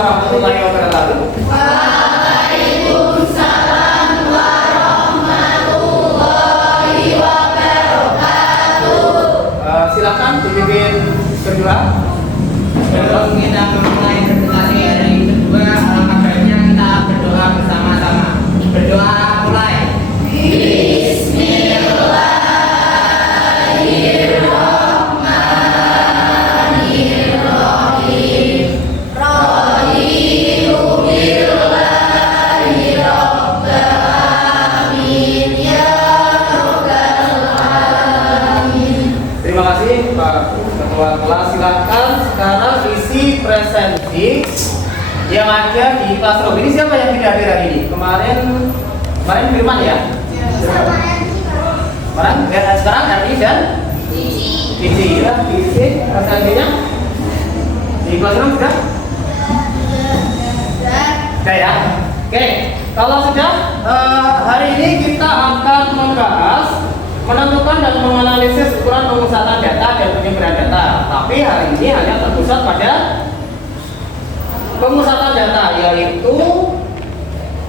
warahmatullahi wabarakatuh. Waalaikumsalam warahmatullahi wabarakatuh. Silakan dipimpin kedua. Sebelum kita memulai presentasi hari kedua, alangkah baiknya kita berdoa bersama-sama. Berdoa mulai. Terima kasih Pak Ketua kelas. Silakan sekarang isi presensi yang ada di classroom. Ini siapa yang tidak hadir hari ini? Kemarin Firman ya? Kemarin sekarang hari dan Cici ya, isi presensinya di classroom sudah? Sudah ya? Oke, kalau sudah hari ini kita akan membahas menentukan dan menganalisis ukuran pemusatan data dan penyebaran data. Tapi hari ini hanya terpusat pada pemusatan data, yaitu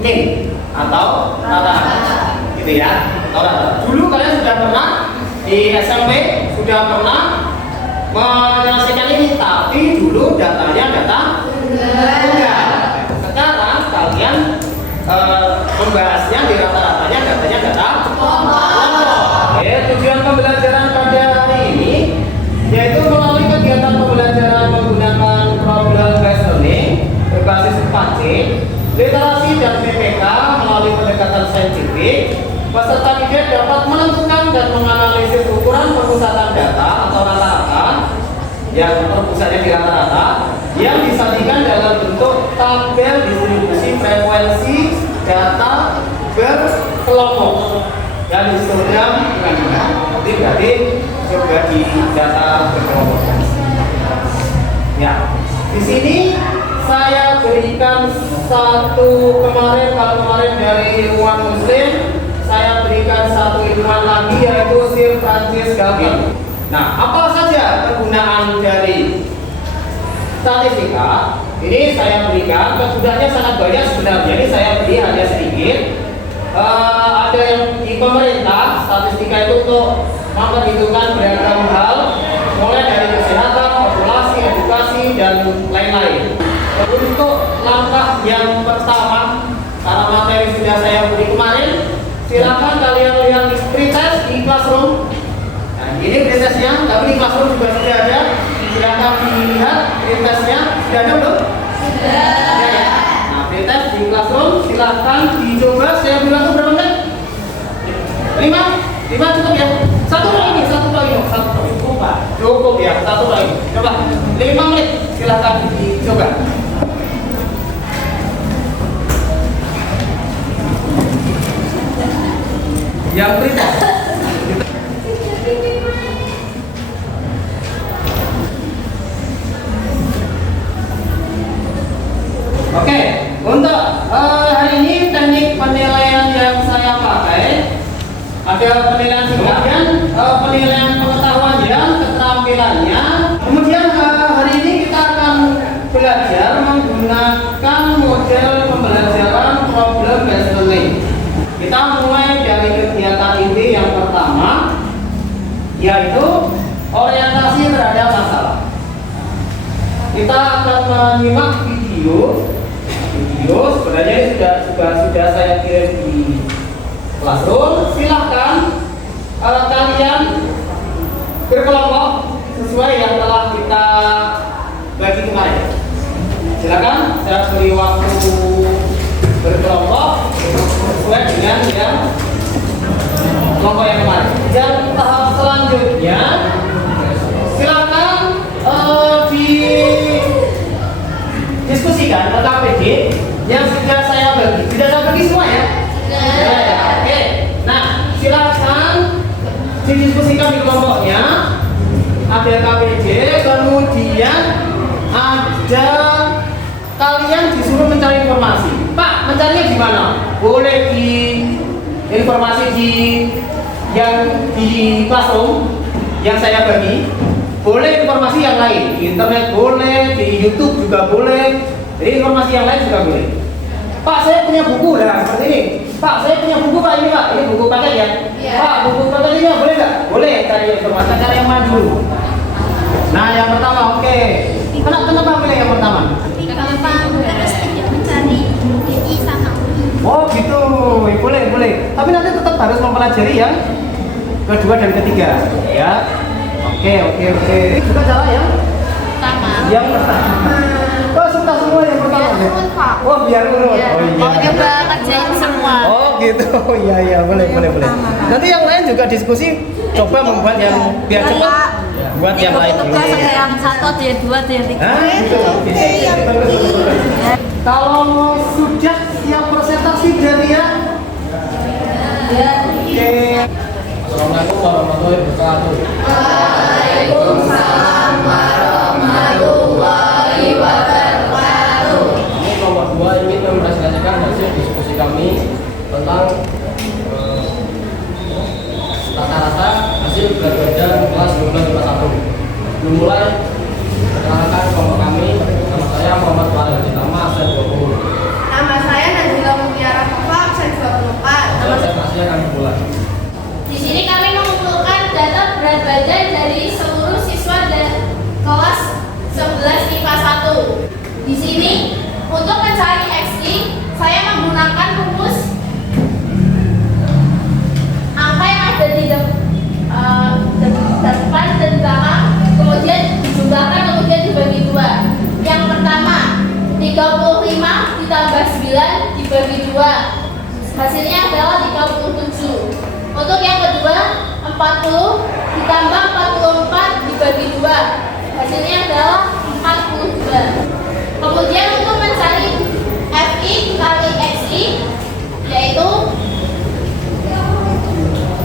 NIM atau rata-rata, gitu ya. Rata-rata. Dulu kalian sudah pernah di SMP sudah pernah menyelesaikan ini, tapi dulu datanya data tunggal. Sekarang kalian membahasnya di rata-ratanya datanya data kelompok. Tujuan pembelajaran pada hari ini yaitu melalui kegiatan pembelajaran menggunakan problem based learning berbasis 4C, literasi dan PPK melalui pendekatan saintifik. Peserta didik dapat menentukan dan menganalisis ukuran pemusatan data atau rata-rata yang terpusatnya di rata-rata yang disajikan dalam bentuk tabel distribusi frekuensi data berkelompok dan histogram berarti coba di data berkelompok. Ya, di sini saya berikan satu kalau kemarin dari ilmuwan Muslim, saya berikan satu ilmuwan lagi yaitu Sir Francis Galton. Nah, apa saja kegunaan dari statistika? Ini saya berikan, kegunaannya sangat banyak sebenarnya. Ini saya beri hanya sedikit. Ada yang di pemerintah, statistika itu untuk memperhitungkan beragam hal, mulai dari kesehatan, populasi, edukasi, dan lain-lain. Untuk langkah yang pertama, karena materi sudah saya beri kemarin, silakan kalian lihat pretest di classroom. Nah, ini pretestnya, tapi di classroom juga sudah ada. Silakan dilihat pretestnya, sudah ada belum? Sudah. Ya. Nah, pretest di classroom, silakan dicoba. Saya bilang itu berapa menit? 5 cukup ya? Satu lagi. Cukup ya, satu lagi. Coba 5 menit, silakan dicoba. Yang pretest. Oke, untuk hari ini teknik penilaian yang saya pakai ada penilaian singkat dan penilaian pengetahuannya, keterampilannya. Kemudian hari ini kita akan belajar menggunakan model pembelajaran problem based learning. Kita mulai dari kegiatan inti yang pertama, yaitu orientasi terhadap masalah. Kita akan menyimak video sebenarnya ini sudah saya kirim di classroom. Silahkan kalian berkelompok sesuai yang telah kita bagi kemarin. Silakan saya beri waktu berkelompok sesuai dengan yang kelompok yang kemarin. Dan tahap selanjutnya silakan diskusikan tentang PD yang sudah saya bagi. Sudah saya bagi semua ya? Ya. Oke. Nah, silakan didiskusikan di kelompoknya. Ada KPJ, kemudian ada kalian disuruh mencari informasi. Pak, mencarinya di mana? Boleh di informasi yang di classroom yang saya bagi. Boleh informasi yang lain, di internet boleh, di YouTube juga boleh, Jadi informasi yang lain juga boleh. Pak, saya punya buku lah seperti ini. Pak, saya punya buku Pak, ini Pak, ini buku paket ya. Iya. Pak, buku paket ini boleh nggak? Boleh. Cari informasi, cari yang mana dulu? Nah, yang pertama, oke. Kenapa pilih yang pertama? Gampang terus tidak mencari UI sama UI. Oh gitu, boleh. Tapi nanti tetap harus mempelajari yang kedua dan ketiga, ya. Oke. Ini juga cara yang pertama. Oh, suka semua yang pertama. Biar urut, Pak. Oh, biar urut. Iya. Oh iya. Mau coba kerjain semua. Oh gitu, iya boleh. Nanti yang lain juga diskusi, coba membuat yang biar cepat. Buat yang lain dulu. Tugas ada yang 1, ada yang 2, ada yang 3. Gitu. Kalau sudah siap presentasi dari ya. Oke. Assalamualaikum warahmatullahi wabarakatuh. Waalaikumsalam warahmatullahi wabarakatuh. Ini kelompok 2 ingin mempresentasikan hasil diskusi kami tentang rata-rata hasil berat badan kelas 1251. Sebelum mulai, perkenalkan kelompok kami. Nama saya Muhammad Farel Ditama, absen 20. Nama saya Najila Mutiara Fafa, absen 24. Saya kelasnya kami mulai. Di sini kami mengumpulkan data berat badan dari seluruh siswa dan kelas 11 IPA 1. Di sini untuk mencari XI, saya menggunakan rumus angka yang ada di depan dan belakang, kemudian dijumlahkan, kemudian dibagi 2. Yang pertama 35 ditambah 9 dibagi 2, hasilnya adalah 37. Untuk yang kedua 40 ditambah 44 dibagi 2, hasilnya adalah 42. Kemudian untuk mencari FI kali XI, yaitu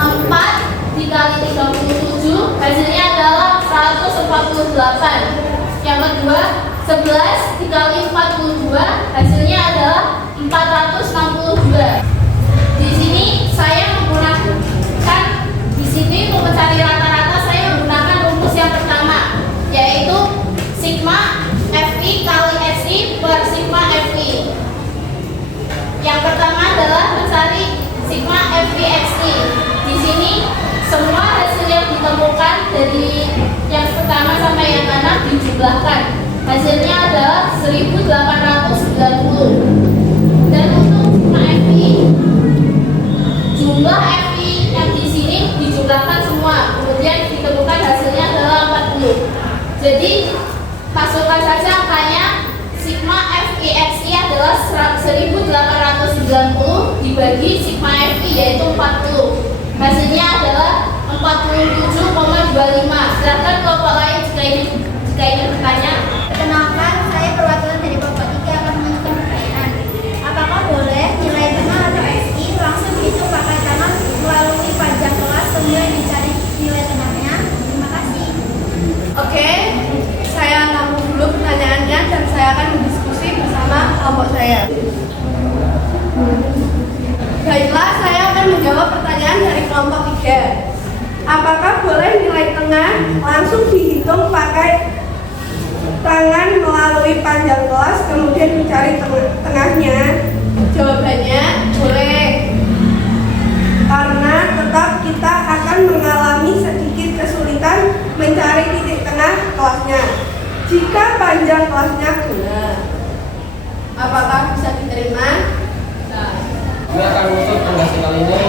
4 dikali 37, hasilnya adalah 148. Yang kedua 11 dikali 42, hasilnya adalah 462. Di sini saya menggunakan, di sini untuk mencari rata-rata saya menggunakan rumus yang pertama, yaitu sigma FI kali XI per sigma FI. Yang pertama adalah mencari sigma FI XI. Di sini semua hasil yang ditemukan dari yang pertama sampai yang kanan dijumlahkan. Hasilnya adalah 1890. Dan untuk sigma FI, jumlah FI yang di sini dijumlahkan semua, kemudian ditemukan hasilnya adalah 40. Jadi masukkan saja angkanya. Sigma FI XI adalah 1890 dibagi sigma FI, yaitu 40. Hasilnya adalah 47,25. Silahkan kelompok lain jika ingin bertanya. Perkenalkan, saya perwakilan dari kelompok 3 akan mengajukan pertanyaan. Apakah boleh nilai tengah atau SI langsung dihitung pakai tangan melalui panjang kelas kemudian dicari nilai tengahnya? Terima kasih. Oke, saya tampung dulu pertanyaannya dan saya akan berdiskusi bersama kelompok saya. Baiklah, saya akan menjawab pertanyaan dari kelompok 3. Apakah boleh nilai tengah langsung dihitung pakai tangan melalui panjang kelas kemudian mencari tengahnya? Jawabannya boleh. Karena tetap kita akan mengalami sedikit kesulitan mencari titik tengah kelasnya jika panjang kelasnya benar. Apakah bisa diterima? Kami akan menutup presentasi kali ini.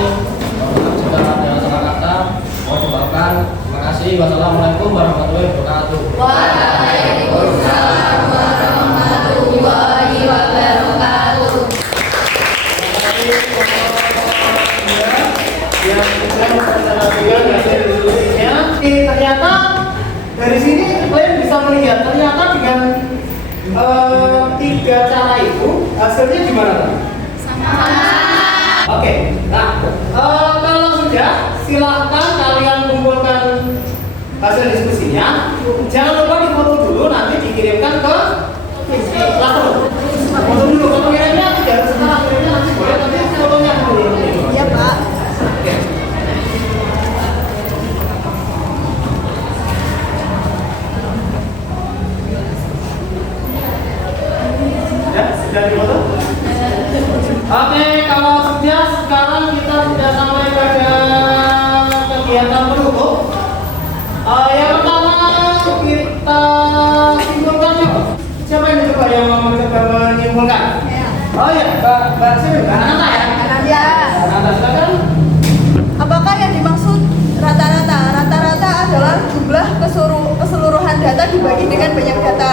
Mohon jika ada salah kata, mohon dimaafkan. Terima kasih. Wassalamualaikum warahmatullahi wabarakatuh. Waalaikumsalam warahmatullahi wabarakatuh. Ternyata dari sini kalian bisa melihat ternyata dengan 3 cara itu hasilnya gimana? Oke, nah kalau sudah silahkan kalian kumpulkan hasil diskusinya. Jangan lupa difoto dulu, nanti dikirimkan ke Classroom. Foto dulu, foto kirimnya tidak harus sekarang, kirimnya nanti boleh, tapi fotonya dulu. Iya, Pak. Oke. Sudah difoto? Oke, kalau sudah, sekarang kita sudah sampai pada kegiatan pendukung. Yang pertama kita simpulkan yuk. Siapa yang coba yang mau mencoba menyimpulkan? Oh ya, Mbak Sri, Mbak Nata ya? Ya. Mbak Nata, silakan. Apakah yang dimaksud rata-rata? Rata-rata adalah jumlah keseluruhan data dibagi dengan banyak data.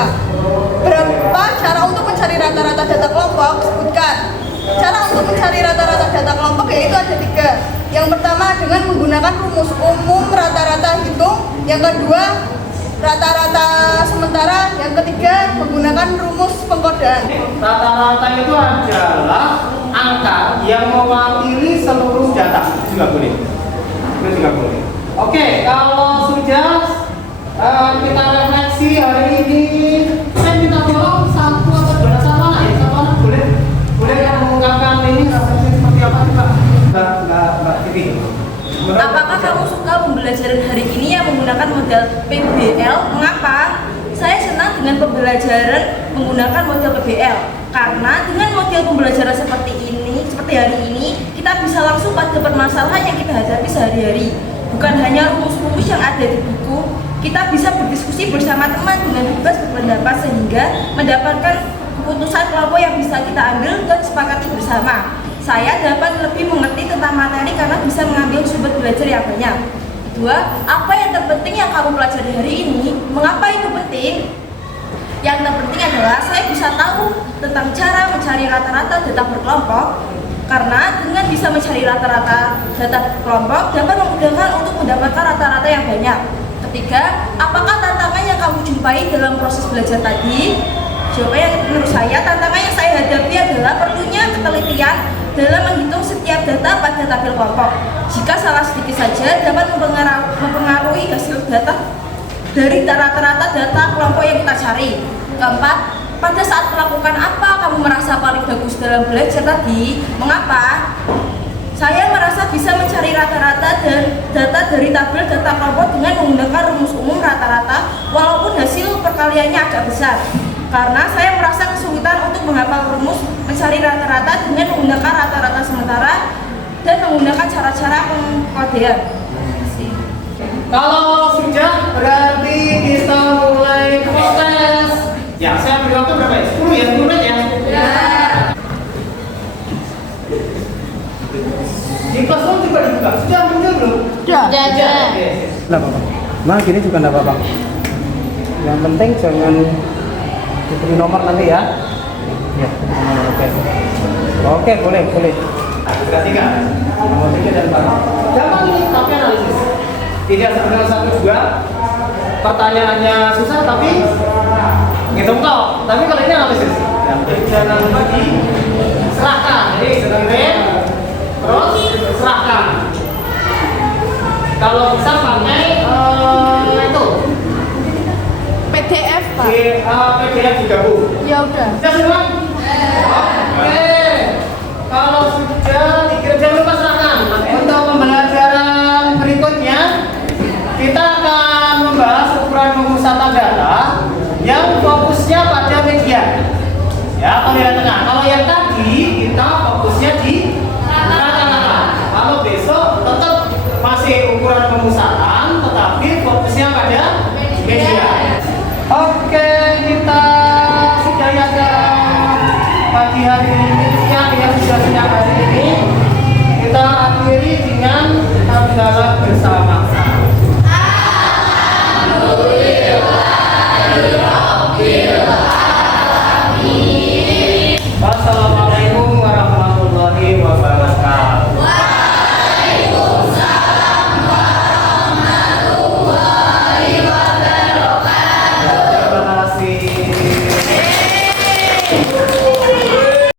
Berapa cara untuk mencari rata-rata data kelompok? Sebutkan. Cara untuk mencari rata-rata data kelompok yaitu ada 3. Yang pertama dengan menggunakan rumus umum rata-rata hitung. Yang kedua rata-rata sementara. Yang ketiga menggunakan rumus pengkodaan. Rata-rata itu adalah angka yang mewakili seluruh data. Itu juga boleh. Itu juga boleh. Oke, kalau sudah kita refleksi hari ini, saya minta tolong satu atau dua satu anak ya, satu anak boleh yang mengungkapkan ini refleksi seperti apa coba, Mbak Titi. Apakah kamu suka pembelajaran hari ini yang menggunakan model PBL? Mengapa? Saya senang dengan pembelajaran menggunakan model PBL karena dengan model pembelajaran seperti hari ini, kita bisa langsung pada permasalahan yang kita hadapi sehari-hari. Bukan hanya rumus-rumus yang ada di buku, kita bisa berdiskusi bersama teman dengan bebas berpendapat sehingga mendapatkan keputusan kelompok yang bisa kita ambil dan sepakati bersama. Saya dapat lebih mengerti tentang materi karena bisa mengambil sumber belajar yang banyak. Kedua, apa yang terpenting yang kamu pelajari hari ini? Mengapa itu penting? Yang terpenting adalah saya bisa tahu tentang cara mencari rata-rata data berkelompok karena dengan bisa mencari rata-rata data kelompok dapat memudahkan untuk mendapatkan rata-rata yang banyak. Ketiga, apakah tantangan yang kamu jumpai dalam proses belajar tadi? Jawabannya menurut saya, tantangan yang saya hadapi adalah perlunya ketelitian dalam menghitung setiap data pada tabel kelompok. Jika salah sedikit saja dapat mempengaruhi hasil data dari rata-rata data kelompok yang kita cari. Keempat, pada saat melakukan apa kamu merasa paling bagus dalam belajar tadi? Mengapa? Saya merasa bisa mencari rata-rata dan data dari tabel data kelompok dengan menggunakan rumus umum rata-rata walaupun hasil perkaliannya agak besar. Karena saya merasa kesulitan untuk menghafal rumus mencari rata-rata dengan menggunakan rata-rata sementara dan menggunakan cara-cara pengkodean. Kalau sudah berarti kita mulai proses. Ya, saya beri waktu berapa ya? 10 ya, 10 menit ya? Ya. Di kelas juga dibuka. Sudah muncul belum? Sudah. Nggak apa-apa. Nah, gini juga nggak apa-apa. Yang penting jangan diberi nomor nanti ya. Ya, oke. Oke, boleh. Sudah 3. Nomor 3 dan 4. Gampang ini, tapi analisis. Tidak sebenarnya 1-2. Pertanyaannya susah tapi ngitung toh. Tapi kalau ini analisis. Jangan lupa diserahkan. Jadi kirim, terus serahkan. Kalau bisa pakai itu PDF Pak. PDF digabung. Ya udah. Sudah semua? Oke. Kalau sudah dikirim jangan lupa serahkan. Untuk pembelajaran berikutnya kita akan membahas ukuran pemusatan data yang fokusnya pada media. Ya, pilihan tengah. Kalau yang tadi kita fokusnya di rata-rata. Kalau besok tetap masih ukuran pemusatan, tetapi fokusnya pada media. Oke, kita sudahi acara pagi hari ini yang sudah siang hari ini. Kita akhiri dengan